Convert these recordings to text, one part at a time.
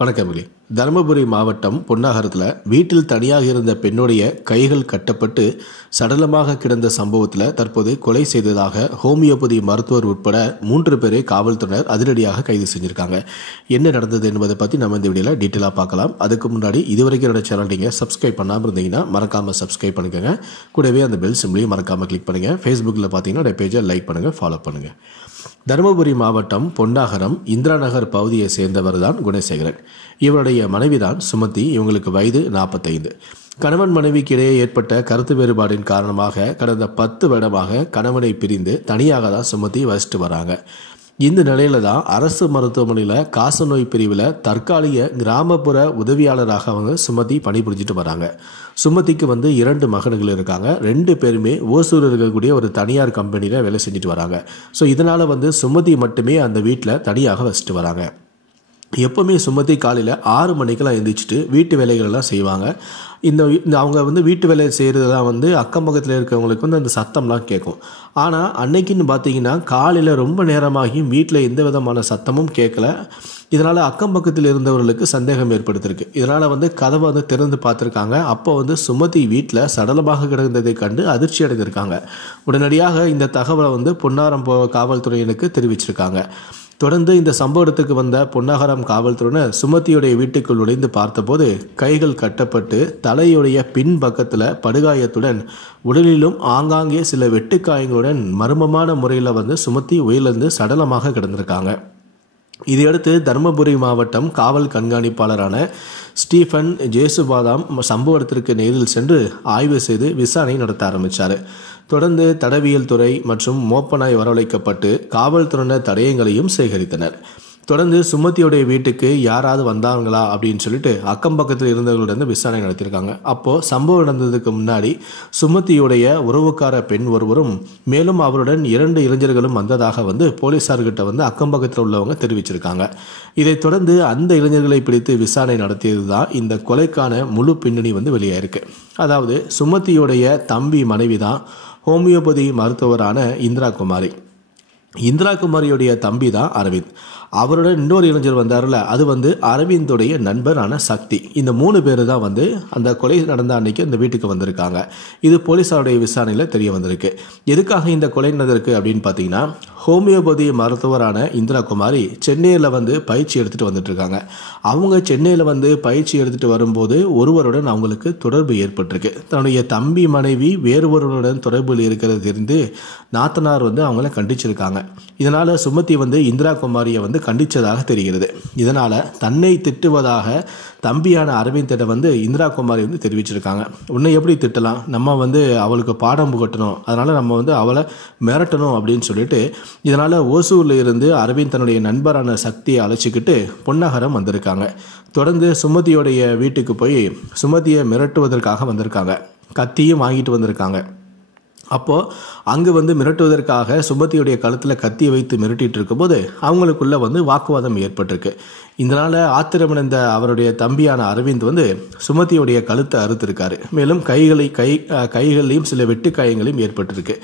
வணக்கமில்லை. தருமபுரி மாவட்டம் பொன்னாகரத்தில் வீட்டில் தனியாக இருந்த பெண்ணுடைய கைகள் கட்டப்பட்டு சடலமாக கிடந்த சம்பவத்தில் தற்போது கொலை செய்ததாக ஹோமியோபதி மருத்துவர் உட்பட 3 பேரை காவல்துறையினர் அதிரடியாக கைது செஞ்சிருக்காங்க. என்ன நடந்தது என்பதை பற்றி நம்ம இந்த வீடியோவில் டீட்டெயிலாக பார்க்கலாம். அதுக்கு முன்னாடி இதுவரைக்கும் என்னோட சேனல் நீங்கள் சப்ஸ்கிரைப் பண்ணாமல் இருந்தீங்கன்னா மறக்காமல் சப்ஸ்கிரைப் பண்ணிக்கோங்க. கூடவே அந்த பெல் சிம்லையும் மறக்காமல் கிளிக் பண்ணுங்கள். ஃபேஸ்புக்கில் பார்த்தீங்கன்னா பேஜை லைக் பண்ணுங்கள், ஃபாலோ பண்ணுங்கள். தருமபுரி மாவட்டம் பொன்னாகரம் இந்திரா நகர் பகுதியை சேர்ந்தவர் தான் குணசேகரன். இவருடைய மனைவிதான் சுமதி. இவங்களுக்கு வயது 45. கணவன் மனைவிக்கு இடையே ஏற்பட்ட கருத்து வேறுபாடின் காரணமாக கடந்த 10 வருடமாக கணவனை பிரிந்து தனியாக தான் சுமதி வசித்து வராங்க. இந்த நிலையில தான் அரசு மருத்துவமனையில் காசநோய் பிரிவில் தற்காலிக கிராமப்புற உதவியாளராக அவங்க சுமதி பணிபுரிஞ்சிட்டு வராங்க. சுமதிக்கு 2 மகன்கள் இருக்காங்க. 2 பேருமே ஓசூர் இருக்கக்கூடிய ஒரு தனியார் கம்பெனியில் வேலை செஞ்சுட்டு வராங்க. ஸோ இதனால் சுமதி மட்டுமே அந்த வீட்டில் தனியாக வசிட்டு வராங்க. எப்போவுமே சுமதி காலையில் 6 மணிக்கெல்லாம் எழுந்திரிச்சிட்டு வீட்டு வேலைகளெல்லாம் செய்வாங்க. இந்த அவங்க வீட்டு வேலை செய்கிறதெல்லாம் அக்கம் பக்கத்தில் இருக்கிறவங்களுக்கு அந்த சத்தம்லாம் கேட்கும். ஆனால் அன்னைக்குன்னு பார்த்தீங்கன்னா காலையில் ரொம்ப நேரமாகியும் வீட்டில் எந்த விதமான சத்தமும் கேட்கல. இதனால் அக்கம் பக்கத்தில் இருந்தவர்களுக்கு சந்தேகம் ஏற்படுத்திருக்கு. இதனால் கதவை திறந்து பார்த்துருக்காங்க. அப்போ சுமதி வீட்டில் சடலமாக கிடந்ததை கண்டு அதிர்ச்சி அடைந்திருக்காங்க. உடனடியாக இந்த தகவலை பொன்னாரம் காவல்துறையினருக்கு தெரிவிச்சிருக்காங்க. தொடர்ந்து இந்த சம்பவத்துக்கு வந்த பொன்னாகரம் காவல்துறையினர் சுமதியுடைய வீட்டுக்குள் நுழைந்து பார்த்தபோது கைகள் கட்டப்பட்டு தலையுடைய பின் பக்கத்தில் படுகாயத்துடன் உடலிலும் ஆங்காங்கே சில வெட்டுக்காயங்களுடன் மர்மமான முறையில் சுமதி உயிரிழந்து சடலமாக கிடந்திருக்காங்க. இதையடுத்து தருமபுரி மாவட்டம் காவல் கண்காணிப்பாளரான ஸ்டீஃபன் ஜேசுபாதாம் சம்பவ இடத்திற்கு நேரில் சென்று ஆய்வு செய்து விசாரணை நடத்த ஆரம்பித்தார். தொடர்ந்து தடவியல் துறை மற்றும் மோப்பனாய் வரவழைக்கப்பட்டு காவல்துறையினர் தடயங்களையும் சேகரித்தனர். தொடர்ந்து சுமதியுடைய வீட்டுக்கு யாராவது வந்தாங்களா அப்படின்னு சொல்லிட்டு அக்கம் பக்கத்தில் இருந்தவர்களுடன் விசாரணை நடத்தியிருக்காங்க. அப்போது சம்பவம் நடந்ததுக்கு முன்னாடி சுமதியுடைய உறவுக்கார பெண் ஒருவரும் மேலும் அவருடன் 2 இளைஞர்களும் வந்ததாக போலீஸார்கிட்ட அக்கம் பக்கத்தில் உள்ளவங்க தெரிவிச்சிருக்காங்க. இதைத் தொடர்ந்து அந்த இளைஞர்களை பிடித்து விசாரணை நடத்தியது தான் இந்த கொலைக்கான முழு பின்னணி வெளியாயிருக்கு. அதாவது சுமதியுடைய தம்பி மனைவி தான் ஹோமியோபதி மருத்துவரான இந்திரா குமாரி. இந்திரா குமாரியுடைய தம்பி தான் அரவிந்த். அவருடன் இன்னொரு இளைஞர் வந்தார்ல, அது அரவிந்துடைய நண்பரான சக்தி. இந்த 3 பேர் தான் அந்த கொலை நடந்த அன்னைக்கு அந்த வீட்டுக்கு வந்திருக்காங்க. இது போலீஸாருடைய விசாரணையில் தெரிய வந்திருக்கு. எதுக்காக இந்த கொலை நடந்திருக்கு அப்படின்னு பார்த்தீங்கன்னா, ஹோமியோபதி மருத்துவரான இந்திரா குமாரி சென்னையில் பயிற்சி எடுத்துகிட்டு வந்துட்டு இருக்காங்க. அவங்க சென்னையில் பயிற்சி எடுத்துகிட்டு வரும்போது ஒருவருடன் அவங்களுக்கு தொடர்பு ஏற்பட்டிருக்கு. தன்னுடைய தம்பி மனைவி வேறு ஒருவருடன் தொடர்பில் இருக்கிறது தெரிந்து நாத்தனார் அவங்கள கண்டிச்சிருக்காங்க. இதனால் சுமதி இந்திரா குமாரியை கண்டிச்சதாக தெரிகிறது. இதனால் தன்னை திட்டுவதாக தம்பியான அரவிந்திடம் இந்திரா குமாரி தெரிவிச்சிருக்காங்க. உன்னை எப்படி திட்டலாம், நம்ம அவளுக்கு பாடம் புகட்டணும், அதனால் நம்ம அவளை மிரட்டணும் அப்படின்னு சொல்லிட்டு இதனால் ஓசூரில் இருந்து அரவிந்த் தன்னுடைய நண்பரான சக்தியை அழைச்சிக்கிட்டு பொன்னாகரம் வந்திருக்காங்க. தொடர்ந்து சுமதியோடைய வீட்டுக்கு போய் சுமதியை மிரட்டுவதற்காக வந்திருக்காங்க. கத்தியும் வாங்கிட்டு வந்திருக்காங்க. அப்போது அங்கே மிரட்டுவதற்காக சுமதியுடைய கழுத்தில் கத்தியை வைத்து மிரட்டிட்டு இருக்கும்போது அவங்களுக்குள்ள வாக்குவாதம் ஏற்பட்டிருக்கு. இதனால் ஆத்திரமடைந்த அவருடைய தம்பியான அரவிந்த் சுமதியுடைய கழுத்தை அறுத்திருக்காரு. மேலும் கைகளையும் சில வெட்டுக்காயங்களையும் ஏற்பட்டிருக்கு.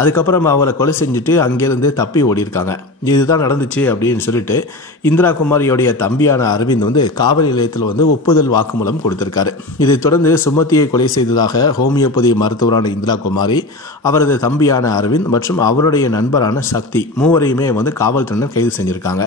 அதுக்கப்புறம் அவரை கொலை செஞ்சுட்டு அங்கேருந்து தப்பி ஓடிருக்காங்க. இதுதான் நடந்துச்சு அப்படின்னு சொல்லிட்டு இந்திரா குமாரியோடைய தம்பியான அரவிந்த் காவல் நிலையத்தில் ஒப்புதல் வாக்குமூலம் கொடுத்திருக்காரு. இதைத் தொடர்ந்து சுமதியை கொலை செய்ததாக ஹோமியோபதி மருத்துவரான இந்திரா குமாரி, அவரது தம்பியான அரவிந்த் மற்றும் அவருடைய நண்பரான சக்தி மூவரையுமே காவல்துறையினர் கைது செஞ்சிருக்காங்க.